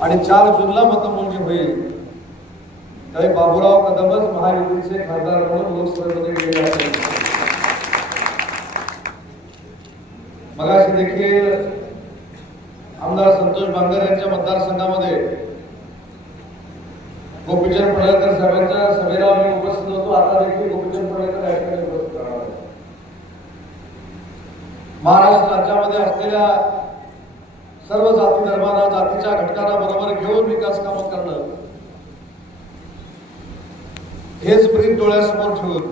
आणि 4 जूनला मतमोजणी होईल त्यावेळी बाबूराव कदमच महायुतीचे खासदार म्हणून लोकसभेमध्ये गेले असेल. मगाशी देखील आमदार संतोष बांगर यांच्या मतदारसंघामध्ये गोपीचंद पडळकर साहेबांच्या सभेला मी उपस्थित होतो. आता देखील गोपीचंद पडळकर या ठिकाणी उपस्थित राहणार आहे. महाराष्ट्र राज्यामध्ये असलेल्या सर्व जाती धर्मांना जातीच्या घटकांना बरोबर घेऊन विकास कामं करणं हेच ब्रीद डोळ्यासमोर ठेवून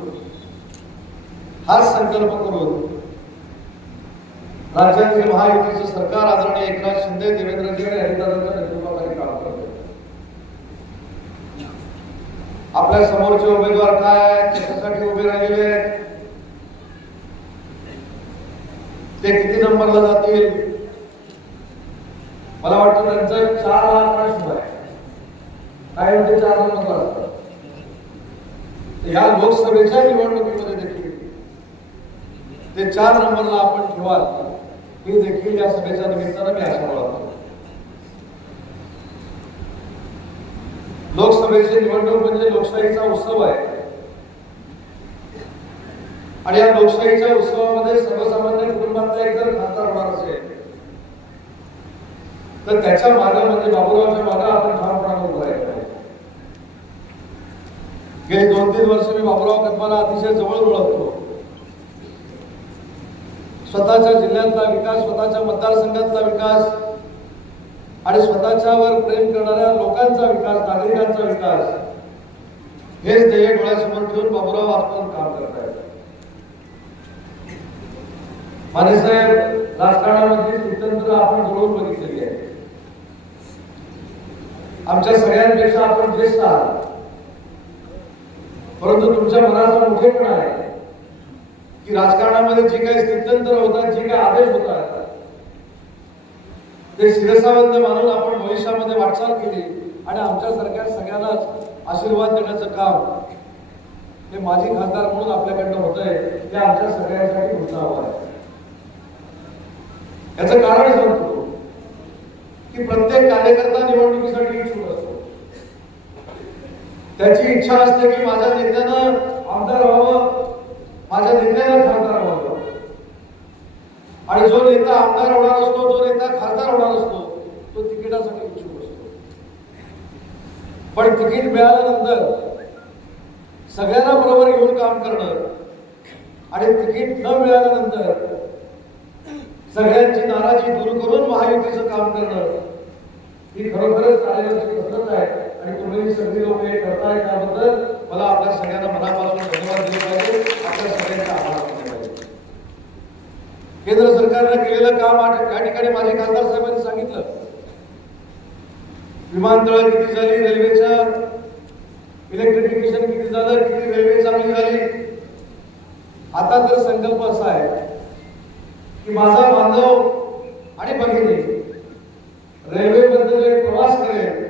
हाच संकल्प करून राज्यातील महायुतीचं सरकार आदरणीय एकनाथ शिंदे देवेंद्रजी आणि हरिदासांच्या नेतृत्वाखाली काम करते. आपल्या समोरचे उमेदवार काय आहेत, कशासाठी उभे राहिलेले आहेत, ते किती नंबरला जातील, मला वाटतं त्यांचा 4 हा आकाश आहे. काय म्हणते 4 नंबरला असतात. या लोकसभेच्या निवडणुकीमध्ये देखील ते 4 नंबरला आपण ठेवाल ही देखील या सभेच्या निमित्तानं मी आशा बाळगतो. लोकसभेची निवडणूक म्हणजे लोकशाहीचा उत्सव आहे आणि या लोकशाहीच्या उत्सवामध्ये सर्वसामान्य कुटुंबातला एक जर खासदार होणार असेल तर त्याच्या मागे म्हणजे बाबूरावच्या मागे आपण ठामपणाने उभं राहिलं. गेली 2-3 वर्ष मी बाबूराव कदमाला अतिशय जवळून ओळखतो. स्वतःच्या जिल्ह्यातला विकास, स्वतःच्या मतदारसंघातला विकास आणि स्वतःच्यावर प्रेम करणाऱ्या लोकांचा विकास, नागरिकांचा विकास हेच ध्येय डोळ्यासमोर ठेवून बाबूराव आजपर्यंत काम करत आहेत. मानेसाहेब, राजकारणामध्ये स्वतंत्र आपण जवळून बघितलेली आहे. आमच्या सगळ्यांपेक्षा आपण ज्येष्ठ आहात, परंतु तुमच्या मनाचा मोठेपणा आहे की राजकारणामध्ये जे काही स्थित्यंतर होतात, जे काही आदेश होतात ते शिरसावंत मानून आपण भविष्यामध्ये वाटचाल केली आणि आमच्यासारख्या सगळ्यांनाच आशीर्वाद देण्याचं काम हे माजी खासदार म्हणून आपल्याकडनं होतंय. हे आमच्या सगळ्यांसाठी मोठं हवं आहे. याचं कारण सांगतो की प्रत्येक कार्यकर्ता निवडणुकीसाठी इच्छुक असतो. त्याची इच्छा असते की माझ्या नेत्यानं आमदार व्हावं, माझ्या नेत्यानं खासदार व्हावं. आणि जो नेता आमदार होणार असतो, जो नेता खासदार होणार असतो, तो तिकिटासाठी इच्छुक असतो. पण तिकीट मिळाल्यानंतर सगळ्यांना बरोबर घेऊन काम करणं आणि तिकीट न मिळाल्यानंतर सगळ्यांची नाराजी दूर करून महायुतीचं काम करणं ही खरोखरच कार्याची कसरत आहे. आणि तुम्ही सगळी लोक हे करताय त्याबद्दल मला आपल्या सगळ्यांना मनापासून धन्यवाद दिले पाहिजे, आपल्या सगळ्यांचा आभार मानले पाहिजे. केंद्र सरकारने केलेलं काम या ठिकाणी माझे खासदार साहेबांनी सांगितलं. विमानतळ किती झाली, रेल्वेचं इलेक्ट्रिफिकेशन किती झालं, किती रेल्वे चांगली झाली. आता तर संकल्प असा आहे की माझा बांधव आणि भगिनी रेल्वेमध्ये प्रवास करेल,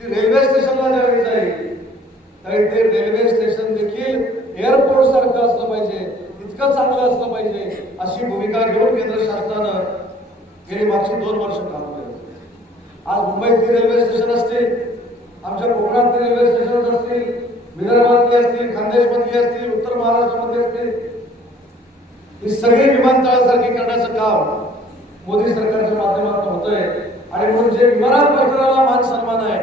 ती रेल्वे स्टेशनला ज्यावेळी जाईल त्यावेळी ते रेल्वे स्टेशन देखील एअरपोर्ट सारखं असलं पाहिजे, इतकं चांगलं असलं पाहिजे अशी भूमिका घेऊन केंद्र शासनानं गेली मागची 2 वर्ष काम केलं. आज मुंबईतली रेल्वे स्टेशन असतील, आमच्या कोकणातली रेल्वे स्टेशन असतील, विदर्भातली असतील, खानदेशमधली असतील, उत्तर महाराष्ट्रामध्ये असतील, ही सगळी विमानतळासारखी करण्याचं काम मोदी सरकारच्या माध्यमातून होतंय. आणि म्हणून जे विमानात बसणाऱ्याला मान सन्मान आहे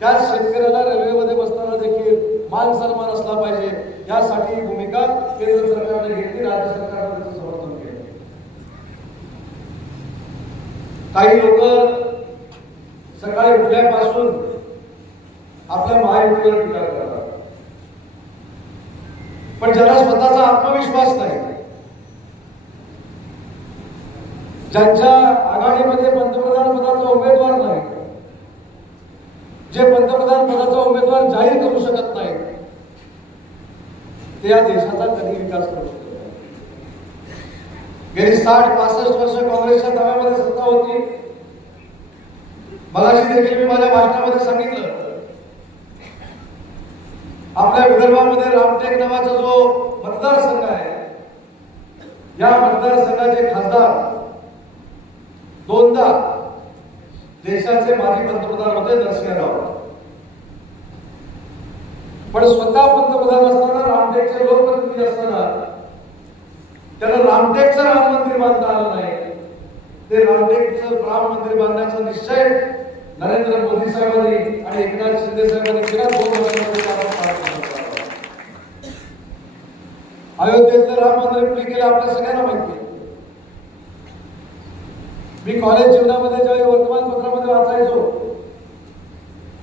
त्याच शेतकऱ्याला रेल्वेमध्ये बसताना देखील मान सन्मान असला पाहिजे. यासाठी ही भूमिका केंद्र सरकारने घेतली, राज्य सरकारने त्याचं समर्थन केलं. काही लोक सकाळी उठल्यापासून आपल्या महायुतीवर टीका करतात, पण ज्याला स्वतःचा आत्मविश्वास नाही, ज्यांच्या आघाडीमध्ये पंतप्रधान पदाचा उमेदवार नाही, जे पंतप्रधान पदाचा उमेदवार जाहीर करू शकत नाही, ते या देशाचा कधी विकास करू शकत नाही. गेली 60-65 वर्ष काँग्रेसच्या ताब्यामध्ये सत्ता होती. मगाशी देखील मी माझ्या भाषणामध्ये सांगितलं, आपल्या विदर्भामध्ये रामटेक नावाचा जो मतदारसंघ आहे, या मतदारसंघाचे खासदार 2दा देशाचे माजी पंतप्रधान होते नरसिंहराव. पण स्वतः पंतप्रधान असताना रामटेकचे लोकप्रतिनिधी असताना त्यांना रामटेकचं राम मंदिर बांधता आलं नाही. ते रामटेकचं राम मंदिर बांधण्याचा निश्चय नरेंद्र मोदी साहेबांनी आणि एकनाथ शिंदे साहेबांनी केला. 2 वर्षांमध्ये अयोध्येतलं राम मंदिर कुणी केलं आपल्या सगळ्यांना माहिती आहे. मी कॉलेज जीवनामध्ये ज्यावेळी वर्तमानपत्रामध्ये वाचायचो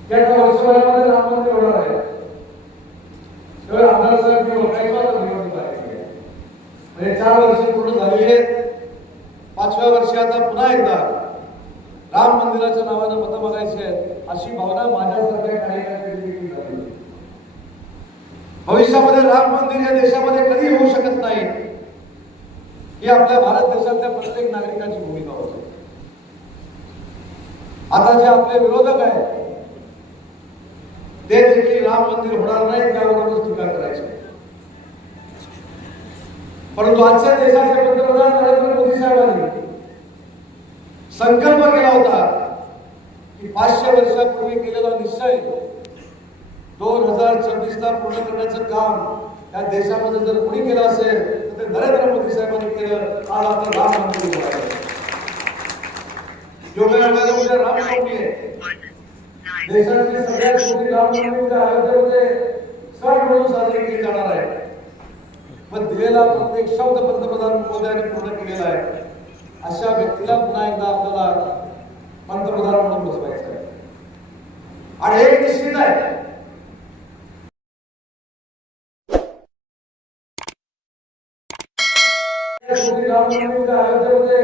की आता वर्षभरामध्ये राम मंदिर होणार आहे, त्यावेळी आमदार साहेब मी ओळखायचो. आता निवडणूक आहे म्हणजे 4 वर्ष पूर्ण झालेली आहेत. 5व्या वर्षी आता पुन्हा एकदा राम मंदिराच्या नावानं मतं मागायची आहेत अशी भावना माझ्यासारख्या कार्यकर्त्यांची देखील झाली. भविष्यामध्ये राम मंदिर या देशामध्ये कधी होऊ शकत नाही ही आपल्या भारत देशातल्या प्रत्येक नागरिकांची भूमिका होती. आता जे आपले विरोधक आहेत ते देखील राम मंदिर होणार नाही त्यावरूनच टीका करायचे. परंतु आजच्या देशाचे पंतप्रधान नरेंद्र मोदी साहेबांनी संकल्प केला होता की 500 वर्षापूर्वी केलेला निश्चय 2026ला पूर्ण करण्याचं काम या देशामध्ये जर कोणी केलं असेल तर ते नरेंद्र मोदी साहेबांनी केलं. आज आपण राम मंदिर उभं आहे. योगायोगाने रामनवमी आहे. देशातली सगळ्यात मोठी रामनवमी अयोध्येमध्ये सण म्हणून साजरी केली जाणार आहे. पण दिलेला प्रत्येक शब्द पंतप्रधान मोदयांनी पूर्ण केलेला आहे. अशा व्यक्तीला पुन्हा एकदा आपल्याला पंतप्रधान म्हणून बसवायचं आहे. आणि एक निश्चित आहे अयोध्येमध्ये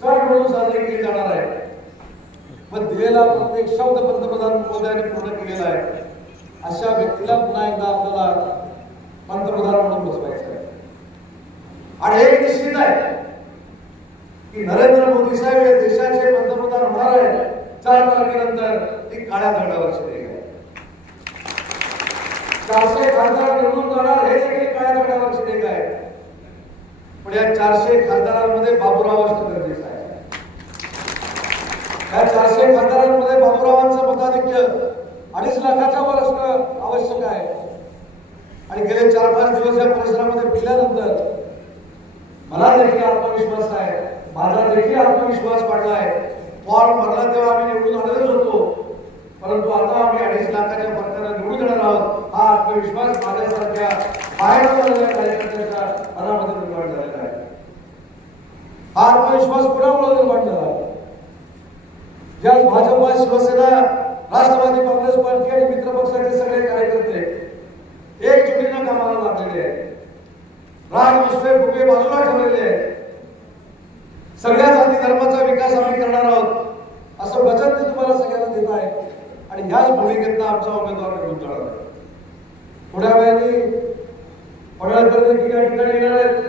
सण म्हणून साजरी केली जाणार आहे. पण दिलेला प्रत्येक शब्द पंतप्रधान मोदयांनी पूर्ण केलेला आहे. अशा व्यक्तीला पुन्हा एकदा आपल्याला पंतप्रधान म्हणून बसवायचं आहे. आणि एक निश्चित आहे की नरेंद्र मोदी साहेब या देशाचे पंतप्रधान होणार आहे 4 तारखेनंतर. ती काळ्या दगडावरची रेघ आहे. 400 खासदार निवडून जाणार हे देखील काळ्या दगडावरची रेघ आहे. पण या 400 खासदारांमध्ये बाबूराव असणं गरजेचं आहे. या 400 खासदारांमध्ये बाबूरावांचं मताधिक्य 2.5 लाखाच्या वर असणं आवश्यक आहे. आणि गेले 4-5 दिवस या परिसरामध्ये फिरल्यानंतर मला देखील आत्मविश्वास आहे, माझा देखील आत्मविश्वास वाढला आहे. फॉर्म भरला तेव्हा आम्ही निवडून आलेलोच होतो, परंतु आता आम्ही 2.5 लाखाच्या फरकाने निवडून येणार आहोत. हा आत्मविश्वास माझ्यासारख्या बाहेर कार्यकर्त्यांच्या मनामध्ये निर्माण झालेला आहे. हा आत्मविश्वास कुणामुळे निर्माण झाला? ज्या भाजपा, शिवसेना, राष्ट्रवादी काँग्रेस पार्टी आणि मित्रपक्षाचे सगळे कार्यकर्ते एकजुटीनं कामाला लागलेले आहेत. राग दुसरे फुगे बाजूला ठेवलेले आहेत. सगळ्या जाती धर्माचा विकास आम्ही करणार आहोत असं वचन ते तुम्हाला सगळ्यांना देत आहे. आणि ह्याच भूमिकेतनं आमचा उमेदवार निवडून जाणार आहे. थोड्या वेळाने पडळकर देखील या ठिकाणी येणार आहेत.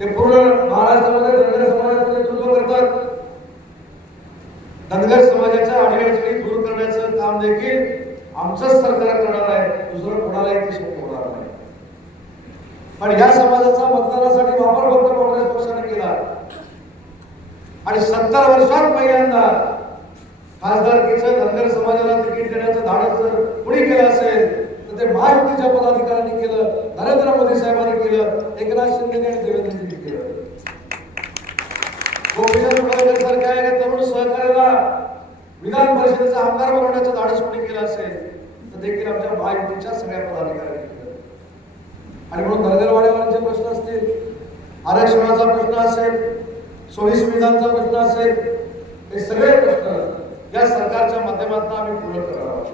ते पूर्ण महाराष्ट्रामध्ये धनगर समाजाचं नेतृत्व करतात. धनगर समाजाच्या अडीअडचणी दूर करण्याचं काम देखील आमचंच सरकार करणार आहे. दुसरं कोणालाही ते शक्य होणार नाही. पण या समाजाचा मतदानासाठी वापर फक्त काँग्रेस पक्षाने केला. आणि 70 वर्षात पहिल्यांदा खासदारकीचं धनगर समाजाला तिकीट देण्याचं धाडस जर कुणी केलं असेल तर ते महायुतीच्या पदाधिकाऱ्यांनी केलं, नरेंद्र मोदी साहेबांनी केलं, एकनाथ शिंदे आणि देवेंद्रजींनी केलं. गोपीचंद पडळकर सारख्या तरुण सहकार्याला विधान परिषदेचा आमदार बनवण्याचं धाडस कोणी केलं असेल तर देखील आमच्या महायुतीच्या सगळ्या पदाधिकाऱ्यांनी केलं. आणि म्हणून धनगरवाड्यावरचे प्रश्न असतील, आरक्षणाचा प्रश्न असेल, सोयी सुविधांचा प्रश्न असेल, हे सगळे प्रश्न या सरकारच्या माध्यमातून आम्ही पूर्ण करणार आहोत.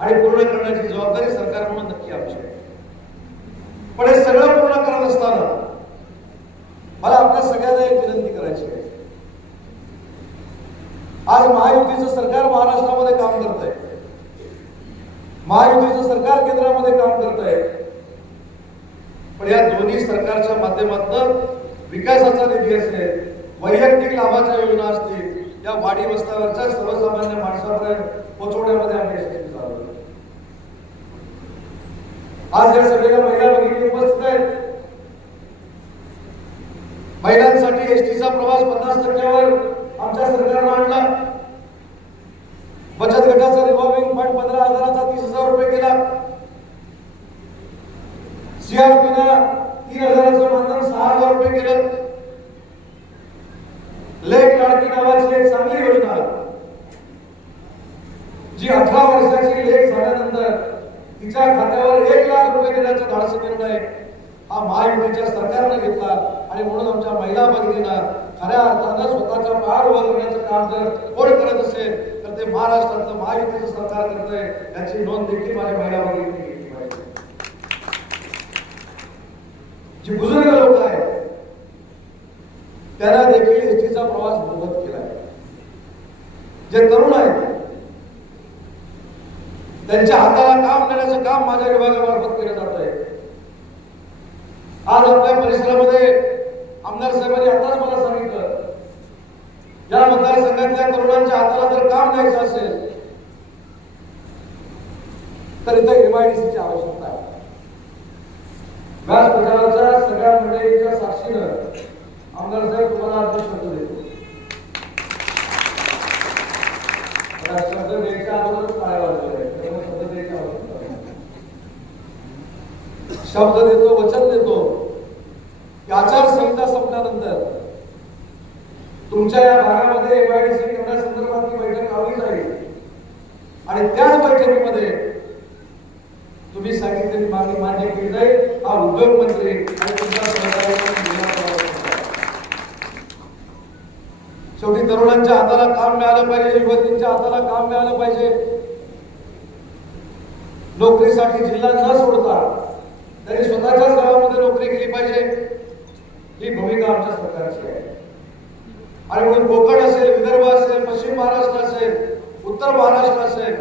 आणि पूर्ण करण्याची जबाबदारी सरकार म्हणून नक्की आमची आहे. पण हे सगळं पूर्ण करत असताना मला आपल्या सगळ्यांना एक विनंती करायची आहे. आज महायुतीचं सरकार महाराष्ट्रामध्ये काम करत आहे. महायुतीचं सरकार केंद्रामध्ये काम करत आहे. पण या दोन्ही सरकारच्या माध्यमातून विकासाचा निधी असेल, वैयक्तिक लाभाच्या योजना असतील, या वाडी वस्त्यावरच्या सर्वसामान्य माणसापर्यंत पोहोचवण्यामध्ये आम्ही यशस्वी झालो. आज या सगळ्या महिला भगिनी उपस्थित आहेत. महिलांसाठी एसटीचा प्रवास 50% आमच्या सरकारनं आणला. बचत गटाचा रिव्हॉल्विंग फंड 15,000चा 30,000 रुपये केला. सीआरपीनं 3,000चं मानधन 6,000 रुपये केलं. लेक लाडकी नावाची एक चांगली योजना जी 18 वर्षाची लेक झाल्यानंतर तिच्या खात्यावर 1 लाख रुपये देण्याचा धाडसी निर्णय हा महायुतीच्या सरकारने घेतला. आणि म्हणून आमच्या महिला भगिनींना खऱ्या अर्थानं स्वतःच्या पायावर उभं करण्याचं काम जर कोण करत असेल तर ते महाराष्ट्रातलं महायुतीचं सरकार करतंय, याची नोंद देखील माझ्या महिला भगिनींनी घेतली पाहिजे. जी बुजुर्ग लोक आहेत त्यांना देखील एसटीचा प्रवास मोफत केलाय. जे तरुण आहेत त्यांच्या हाताला काम देण्याचं काम माझ्या विभागामार्फत केलं जात आहे. आज आपल्या परिसरामध्ये आमदार साहेबांनी आताच मला सांगितलं, या मतदारसंघातल्या तरुणांच्या हाताला जर काम द्यायचं असेल तर इथं MIDCची आवश्यकता आहे. व्यासपीठावरच्या सगळ्या मंडळींच्या साक्षीनं आमदार साहेब तुम्हाला आज शब्द देतो. शब्द द्यायच्या अगोदरच काय वाजलेलं आहे, त्यामुळे शब्द द्यायची आवश्यकता नाही. शब्द देतो, वचन देतो की आचारसंहिता संपल्यानंतर तुमच्या या भागामध्ये MIDC करण्यासंदर्भात ही बैठक लावली जाईल आणि त्याच बैठकीमध्ये तुम्ही सांगितलेली मागणी मान्य केली जाईल. हा उद्योग मंत्री आणि तुमचा सहकारी शेवटी तरुणांच्या हाताला काम मिळालं पाहिजे, युवतींच्या हाताला काम मिळालं पाहिजे. नोकरीसाठी जिल्हा न सोडता त्यांनी स्वतःच्याच गावामध्ये नोकरी केली पाहिजे, ही भूमिका आमच्या सरकारची आहे. आणि म्हणून कोकण असेल, विदर्भ असेल, पश्चिम महाराष्ट्र असेल, उत्तर महाराष्ट्र असेल,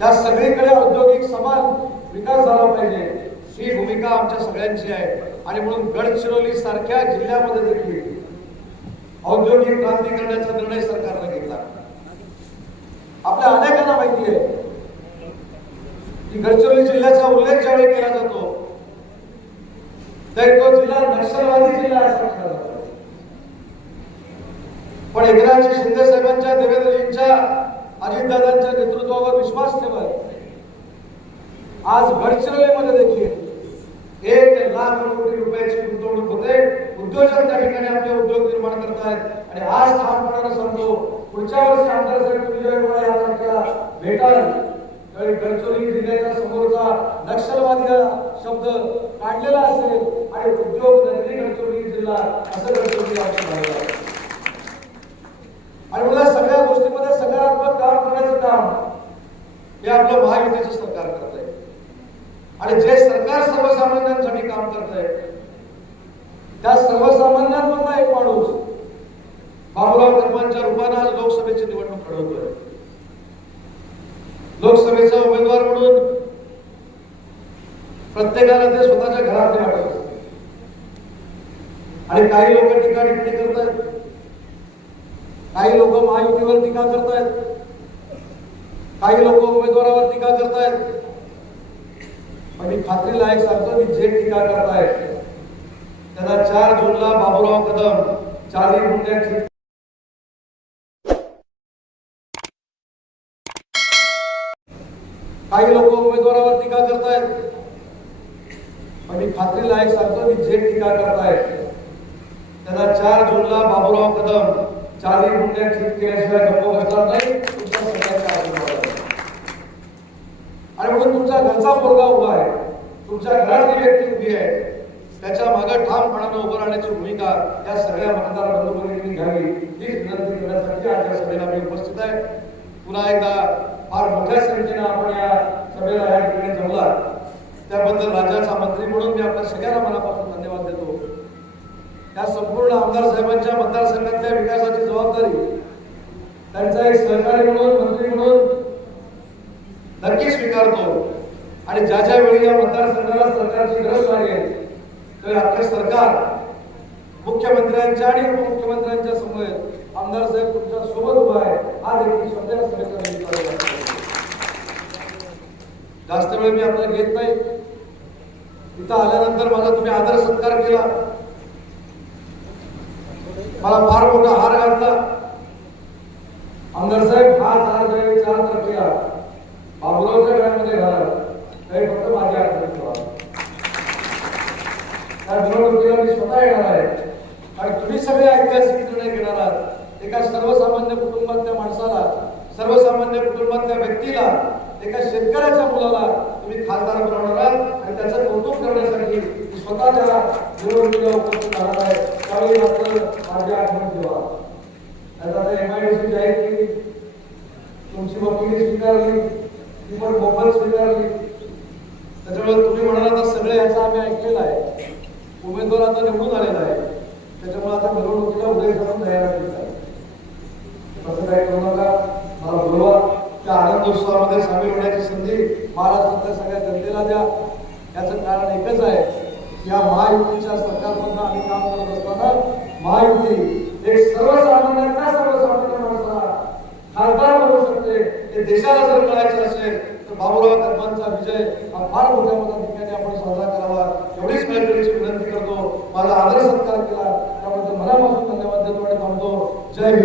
या सगळीकडे औद्योगिक समान विकास झाला पाहिजे, ही भूमिका आमच्या सगळ्यांची आहे. आणि म्हणून गडचिरोली सारख्या जिल्ह्यामध्ये देखील औद्योगिक क्रांती करण्याचा निर्णय सरकारने घेतला. आपल्या अनेकांना माहिती आहे की गडचिरोली जिल्ह्याचा उल्लेख ज्यावेळी केला जातो तरी तो जिल्हा नक्षलवादी जिल्हा असा म्हटला जातो. पण एकनाथ शिंदे साहेबांच्या, देवेंद्रजींच्या, अजितदादांच्या नेतृत्वावर विश्वास ठेवत आज गडचिरोलीमध्ये देखील 1 लाख कोटी रुपयाची गुंतवणूक होते. उद्योजक त्या ठिकाणी आपले उद्योग निर्माण करतायत. आणि आज ठामपणाने सांगतो, पुढच्या वर्षी आमदार साहेब तुम्ही ज्यावेळी या तारखेला भेटाल त्यावेळी गडचिरोली जिल्ह्याच्या समोरचा नक्षलवादी शब्द काढलेला असेल आणि उद्योग नगरी गडचिरोली जिल्हा असं गडचिरोली झालेलं आहे. आणि मला सगळ्या गोष्टीमध्ये सकारात्मक काम करण्याचं काम हे आपलं महायुतीचं सरकार करत आहे. आणि जे सरकार सर्वसामान्यांसाठी काम करत आहे त्या सर्वसामान्यांमधला एक माणूस बाबूराव कदमांच्या रूपाने आज लोकसभेची निवडणूक लढवतोय. लोकसभेचा उमेदवार म्हणून प्रत्येकाला ते स्वतःच्या घरातले वाटत असते. आणि काही लोक टीका टिप्पणी करतायत, काही लोक महायुतीवर टीका करतायत, काही लोक उमेदवारावर टीका करतायत. पण मी खात्रीलायक सांगतो की जे टीका करतायत त्यांना 4 जूनला बाबूराव कदम 40 गुंठ्याची काही लोक उमेदवारावर टीका करतायत. पण मी खात्रीलायक सांगतो की जे टीका करतायत त्यांना 4 जूनला बाबूराव कदम 40 गुंठ्याची केल्याशिवाय गप्प बसणार नाही. तुमच्या सरकारच्या आशीर्वादाने आणि म्हणून तुमचा घरचा पोरगा उभा आहे, तुमच्या घरातली व्यक्ती उभी आहे, त्याच्या मागे ठामपणाने उभं राहण्याची भूमिका या सगळ्या मतदार बंधू भगिनींनी घ्यावी हीच विनंती करण्यासाठी आज या सभेला मी उपस्थित आहे. पुन्हा एकदा फार मोठ्या संख्येनं आपण या सभेला या ठिकाणी जमला त्याबद्दल राज्याचा मंत्री म्हणून मी आपल्या सगळ्यांना मनापासून धन्यवाद देतो. या संपूर्ण आमदार साहेबांच्या मतदारसंघातल्या विकासाची जबाबदारी त्यांचा एक सहकारी म्हणून, मंत्री म्हणून नक्की स्वीकारतो. आणि ज्या ज्या वेळी या मतदारसंघाला सरकारची गरज लागेल तर आपले सरकार मुख्यमंत्र्यांच्या आणि उपमुख्यमंत्र्यांच्या समवेत आमदार साहेब तुमच्या सोबत उभा आहे. हा देखील शब्द जास्त वेळ मी आपला घेत नाही. इथं आल्यानंतर माझा तुम्ही आदर सत्कार केला. मला फार मोठा हार घातला. आमदार साहेब हा हार ज्यावेळी 4 तारखेला बाबुरावच्या घरामध्ये घाला त्यावेळी फक्त माझ्या हातात ठेवा. त्या निवडणुकीला मी स्वतः येणार आहे आणि तुम्ही सगळे ऐतिहासिक निर्णय घेणार आहात. एका सर्वसामान्य कुटुंबातल्या माणसाला, सर्वसामान्य कुटुंबातल्या व्यक्तीला, एका शेतकऱ्याच्या मुलाला तुम्ही खासदार बनवणार आहात आणि त्याचं कौतुक करण्यासाठी स्वतः त्या निवडणुकीला उपस्थित राहणार आहे. त्यावेळी मात्र माझी आठवण ठेवा. आता MIDC जाहीर केली, तुमची वकिली स्वीकारली, ती पण मोफत स्वीकारली. त्याच्यामुळे तुम्ही म्हणाला सगळे याचा आम्ही ऐकलेला आहे. उमेदवार आता निवडून आलेला आहे, त्याच्यामुळे आता निवडणुकीला उदय करून तयार आहे. असं काही करू नका. मला बोलवा. त्या आनंदोत्सवामध्ये सामील होण्याची संधी महाराष्ट्रातल्या सगळ्या जनतेला द्या. याचं कारण एकच आहे, या महायुतीच्या सरकारमधून आम्ही काम करत असताना महायुती एक सर्वसामान्यांना, सर्वसामान्य माणसाला खासदार बनवू शकते. हे देशाला जर कळायचं असेल तर बाबुराव कदमांचा विजय हा फार मोठ्या ठिकाणी आपण साजरा करावा एवढीच कळकळीची विनंती करतो. माझा आदर सत्कार केला त्याबद्दल मनापासून धन्यवाद देतो आणि थांबतो. जय हिंद.